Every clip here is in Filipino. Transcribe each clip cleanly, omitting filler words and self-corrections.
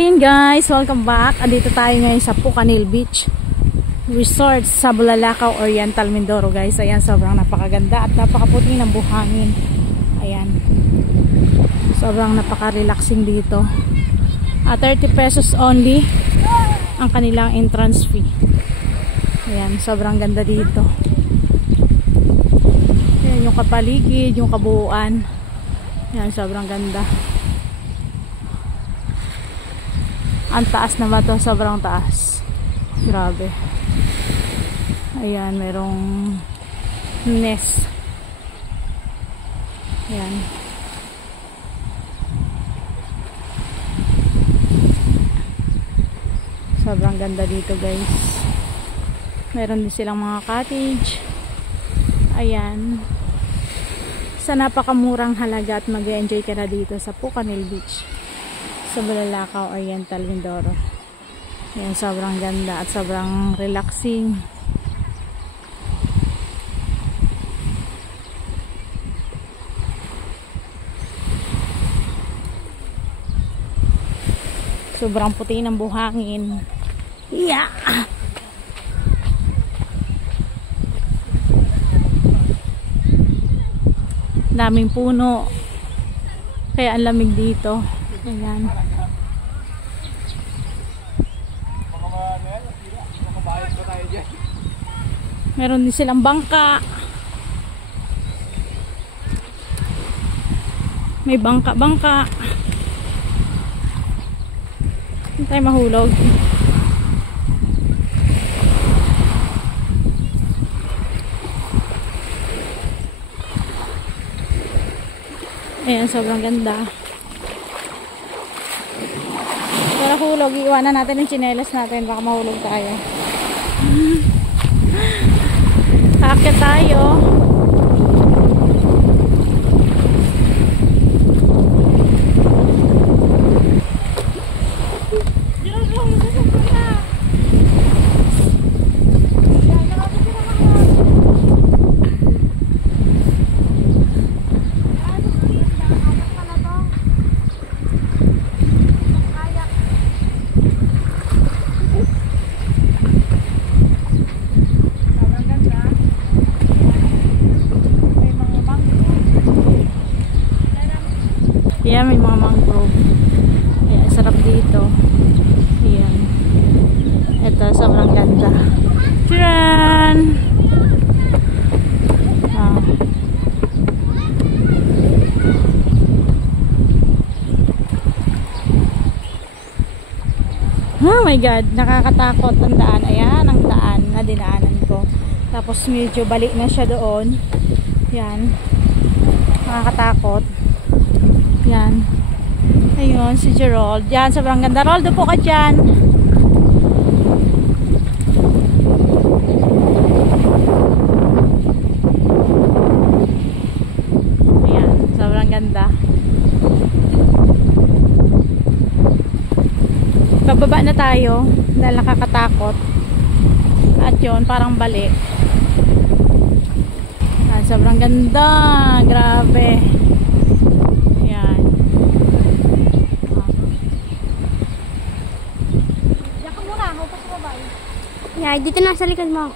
Ayun guys, welcome back. Andito tayo ngayon sa Pucanil Beach Resort sa Bulalakaw, Oriental, Mindoro guys. Ayan, sobrang napakaganda at napakaputi ng buhangin. Ayan, sobrang napaka-relaxing dito. 30 pesos only ang kanilang entrance fee. Ayan, sobrang ganda dito. Ayan, yung kapaligid, yung kabuuan. Ayan, sobrang ganda. Ang taas naman to, sobrang taas. Grabe. Ayan, merong nest. Ayan. Sobrang ganda dito guys. Meron din silang mga cottage. Ayan. Sa napakamurang halaga at mag-enjoy ka na dito sa Pucanil Beach sa Bulalakaw, Oriental, Mindoro. Ayan, sobrang ganda at sobrang relaxing. Sobrang puti ng buhangin. Yeah! Daming puno. Kaya ang lamig dito. Ayan. Meron din silang bangka. May bangka-bangka. Hindi tayo mahulog. Ayan, sobrang ganda. Para hulog, iiwanan natin yung tsinelas natin, baka mahulog tayo. Aakyat tayo. Ayan, may mga mangrove. Ayan, sarap dito. Ayan. Ito, sobrang ganda. Tcharan! Oh my God, nakakatakot ang daan. Ayan, ang daan na dinaanan ko. Tapos medyo balik na siya doon. Ayan. Nakakatakot. Yan. Ayun, si Gerald. Yan, sobrang ganda. Roldo po ka dyan. Ayan, sobrang ganda. Pababa na tayo dahil nakakatakot. At yun, parang balik. Yan, sobrang ganda. Grabe. Yeah, dito na sa likod mo.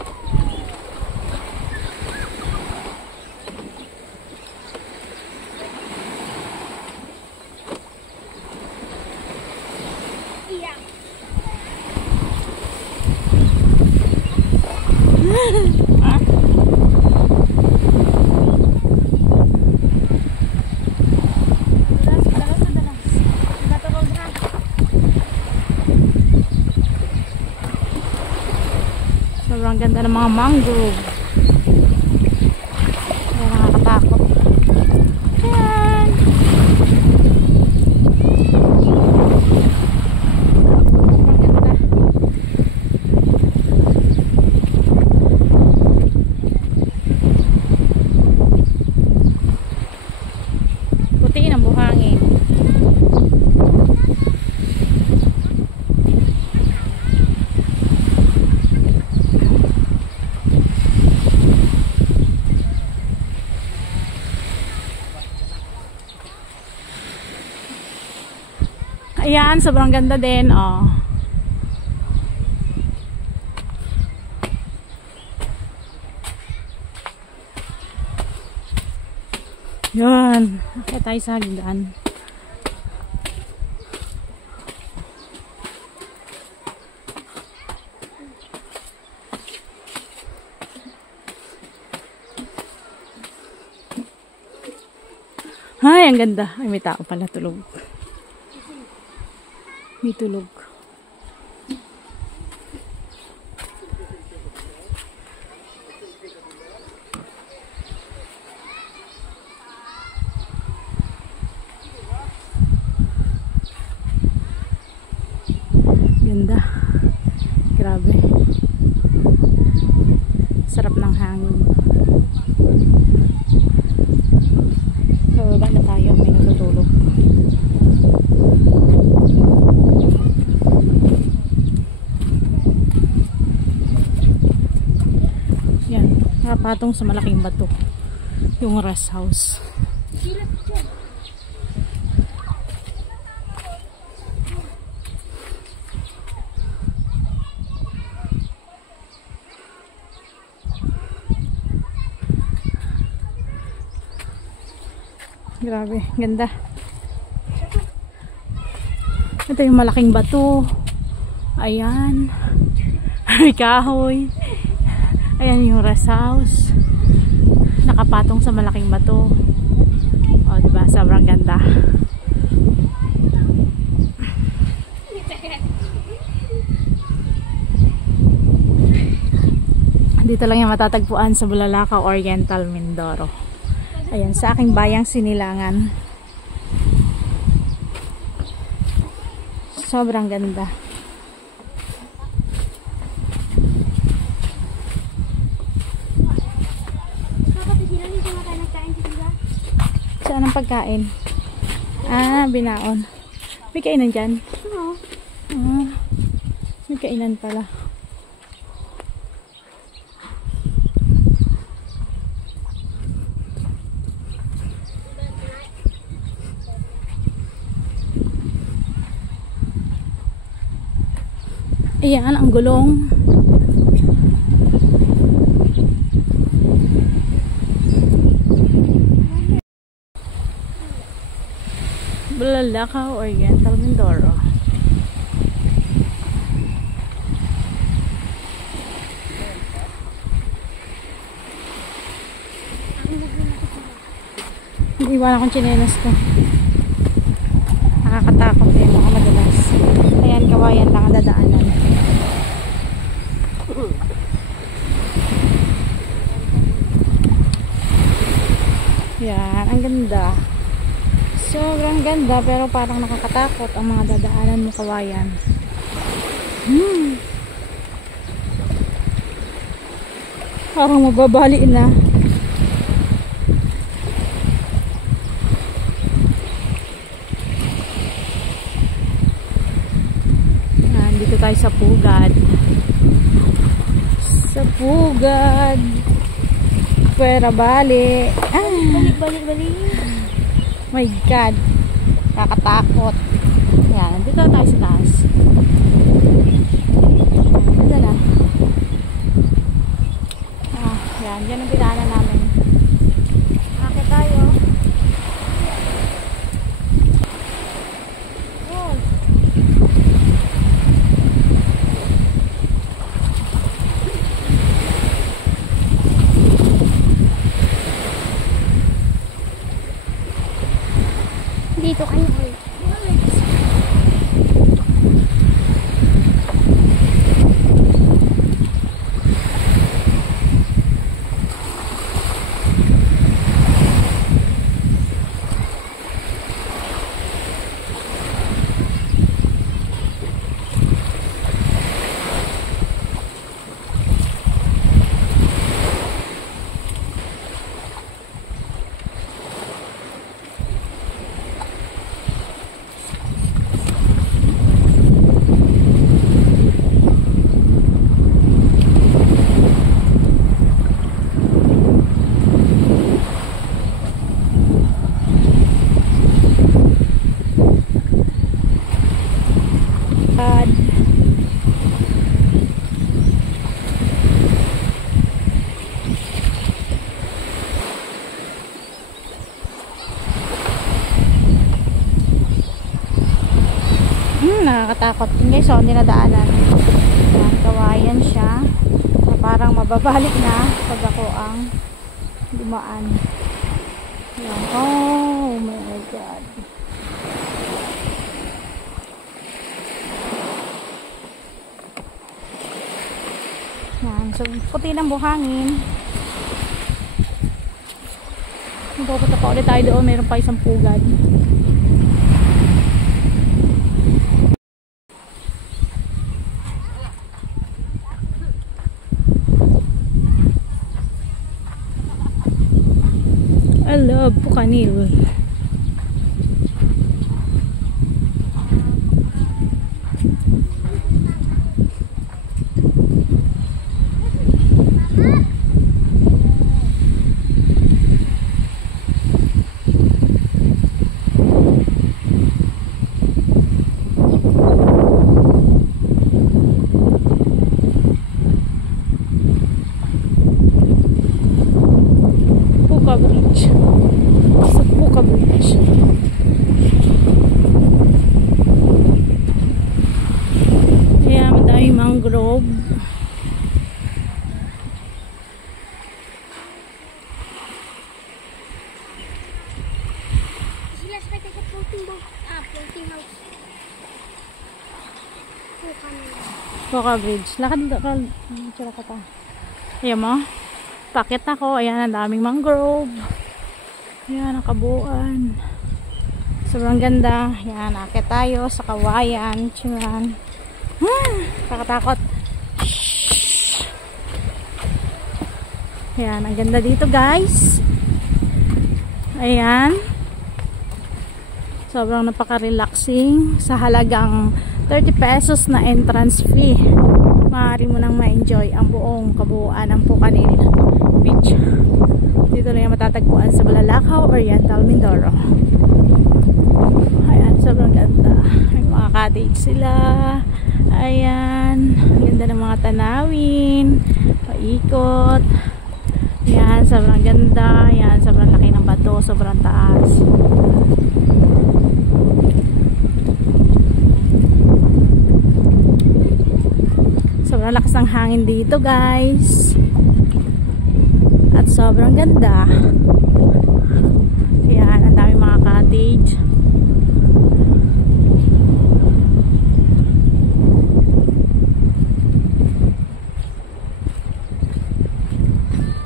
Yeah. Sobrang ganda ng mga mangrove. Ayan, nakakatakot. Ayan. Puti ng buhangin. Ayan, sobrang ganda din. Oh. Yan. Kaya tayo sa hagdan. Ay, ang ganda. Ay, may tao pala tulog. May tulog. Ganda. Grabe. Sarap ng hangin. Bababa na tayo. May natutulog. Yan. Nakapatong sa malaking bato. Yung rest house. Grabe, ganda. Ito yung malaking bato. Ayan. May kahoy. Ayan yung rest house. Nakapatong sa malaking bato. O, diba? Sobrang ganda. Dito lang yung matatagpuan sa Bulalakaw, Oriental, Mindoro. Ayan, sa aking bayang Sinilangan. Sobrang ganda. Saan ang pagkain? Ah, binaon. May kainan dyan? Oo. Ah, may kainan pala. Ayan, ang gulong. Bulalakaw, Oriental, Mindoro. Iwan akong tsinelas ko. Nakakatakot din ako madalas. Ayan, kawayan lang ang dadaanan. Yan, ang ganda. Sobrang ganda, pero parang nakakatakot ang mga dadaanan mo, kawayan. Parang mababaliin na. Dito tayo sa Pugad. Sa Pugad. Pwera bali. Balik. My God. Kakatakot. Ayan, dito tayo sa taas. Dito na. Ayan, dyan ang pinaanan namin. Akit tayo. Dito kayo. nakakatakot yun guys. So, hindi nadaanan. Yan, kawayan siya. So, parang mababalik na pag ako ang dumaan. Yan. Oh my God. Yan. So, puti ng buhangin. Pupunta pa ulit tayo doon. Mayroon pa isang pugad. I love Pucanil. Bridge. Sa Puka Bridge. Kaya madami mangrove. Sila sa kaya floating boat. Floating house. Puka Bridge. Lakad dito. Tsura ka pa. Ayan mo. Pakit ako. Ayan, ang daming mangrove. Ayan, nakabuan. Sobrang ganda. Ayan, akit tayo sa kawayan. Tsuran. Kakatakot. Ayan, ang ganda dito guys. Ayan. Sobrang napaka-relaxing. Sa halagang 30 pesos na entrance fee, maaari mo nang ma-enjoy ang buong kabuuan ng Pucanil Beach. Dito na yung matatagpuan sa Bulalakaw, Oriental, Mindoro. Ayan, sobrang ganda. May mga cottage sila. Ayan, ganda ng mga tanawin. Paikot. Ayan, sobrang ganda. Ayan, sobrang laki ng bato. Sobrang taas. Sobrang lakas ng hangin dito guys. At sobrang ganda. Ayan, ang dami mga cottage.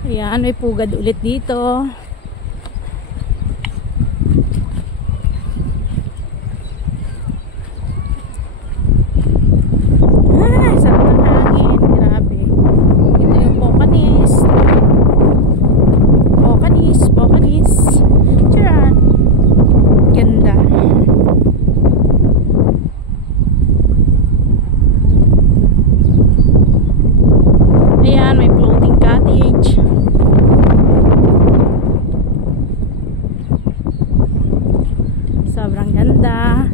Ayan, may pugad ulit dito. Sobrang ganda.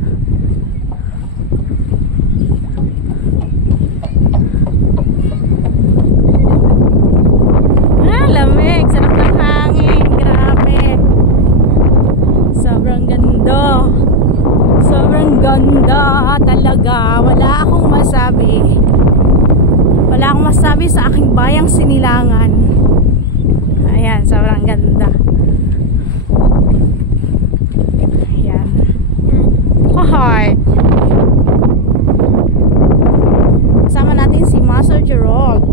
Lamig. Sarap ng hangin. Grabe. Sobrang ganda. Sobrang ganda talaga. Wala akong masabi. Wala akong masabi sa aking bayang Sinilangan. Ayan, sobrang ganda. Heart. Kasama natin si Master Gerald.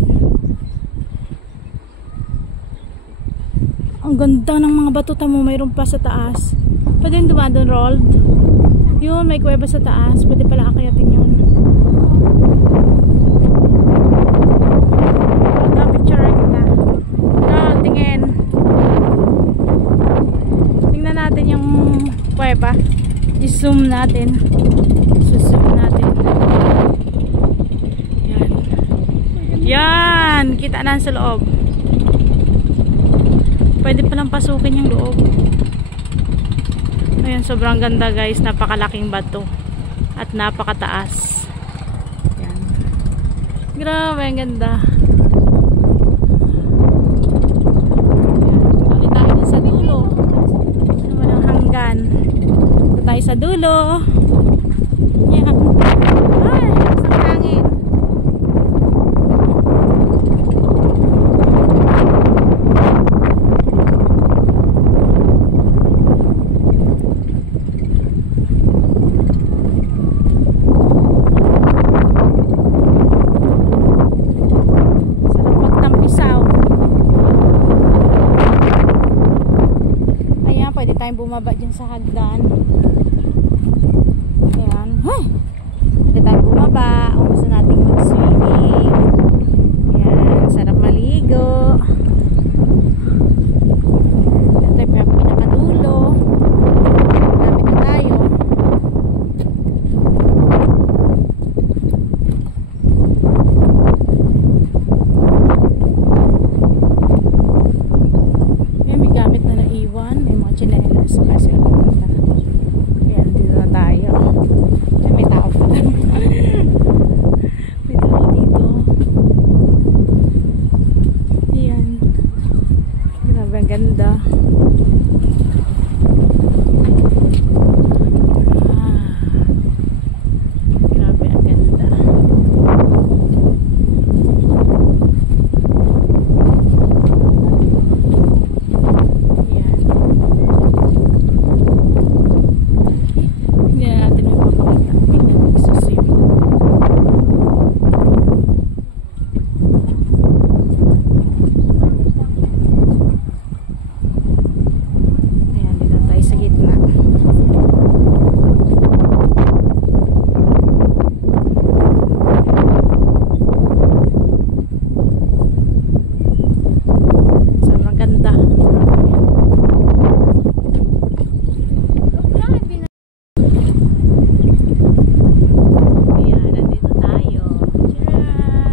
Ang ganda ng mga bato. Tamo, mayroon pa sa taas. Pwede yung dumadon, Rold. Yun, may kuweba sa taas. Pwede pala akayatin yun. Picture kita. Rold, tingin. Tingnan natin yung kuweba. I-zoom natin. Zoom natin. Yan. Yan! Kita na sa loob. Pwede palang pasukin yung loob. Ayan, sobrang ganda guys. Napakalaking bato. At napakataas. Yan. Grabe, ang ganda. Yan. Ulit tayo sa dulo. Ano man ang hanggan. Tayo sa dulo. Yan. bumaba dyan sa hagdan. Ayan. Huh! Pwede tayo bumaba. Gusto natin mag-swimming. Ayan. Sarap maligo. Ayan tayo pinakadulo. Malapit na tayo. Ayan, may gamit na naiwan. May mga chinelas. Kasi pumunta. Ayan, dito na tayo. Ayan, may tao pa lang. May tao dito. Ayan. Grabe, ang ganda. Grabe, ang ganda. Ayan. Hindi na natin may papakita. May nagsuswimming. Ayan, dito tayo sa gitna. Sobrang ganda. Ayan, nandito tayo. Tcharan!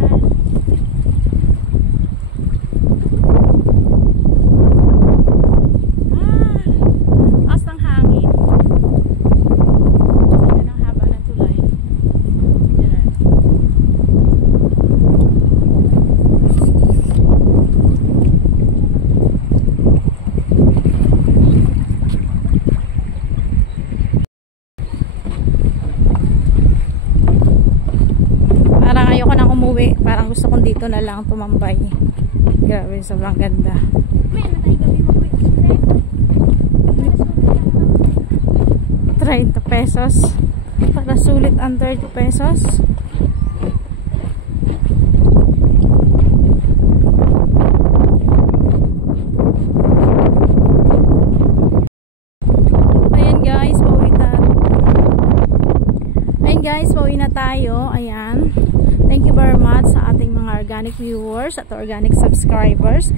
Taas ng hangin. Ayan ang haba ng tulay. Tcharan! Parang ayoko nang umuwi. Parang gusto kong dito na lang tumambay. Grabe, sobrang ganda. May ano tayo gabi mag-express? 30 pesos. Para sulit ang 30 pesos. Ayan guys, pauwi na. Ayan guys, pauwi na tayo. Ayan. Thank you very much sa ating mga organic viewers at organic subscribers.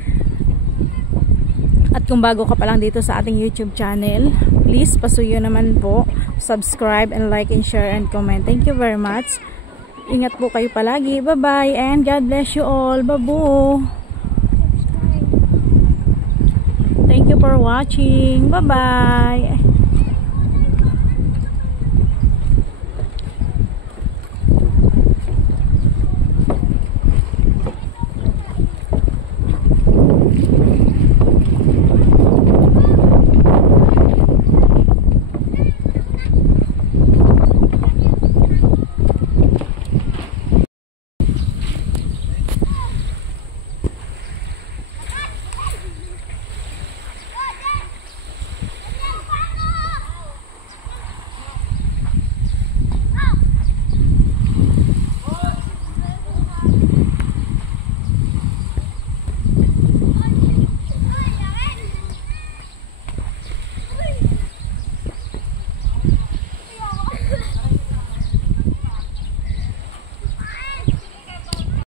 At kung bago ka pa lang dito sa ating YouTube channel, please pasuyo naman po, subscribe and like and share and comment. Thank you very much. Ingat po kayo palagi. Bye-bye and God bless you all. Babu. Thank you for watching. Bye-bye.